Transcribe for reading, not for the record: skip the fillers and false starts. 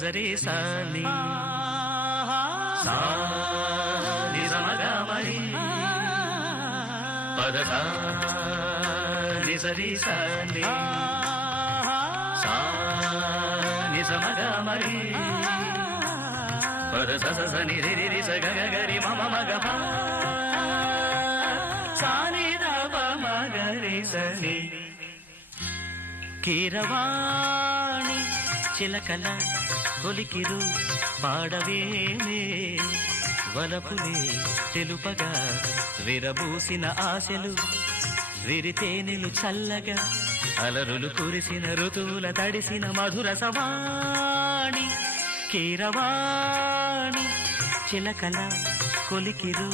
నిజరి సాని సా నిజమగా మరి పదస నిజరి సాని సా నిజమగా మరి పదస స ని రి రి స గ గ రి మ మ గ ప సా ని ద ప మ గ రి స ని కీరవాణి చిలకల కొలికిరు పాడవేమే వలపులే తెలుపగా విరబూసిన ఆశలు విరితేనెలు చల్లగా అలరులు కురిసిన ఋతువుల తడిసిన మధుర సవాణి కీరవాణి చిలకల కొలికిరు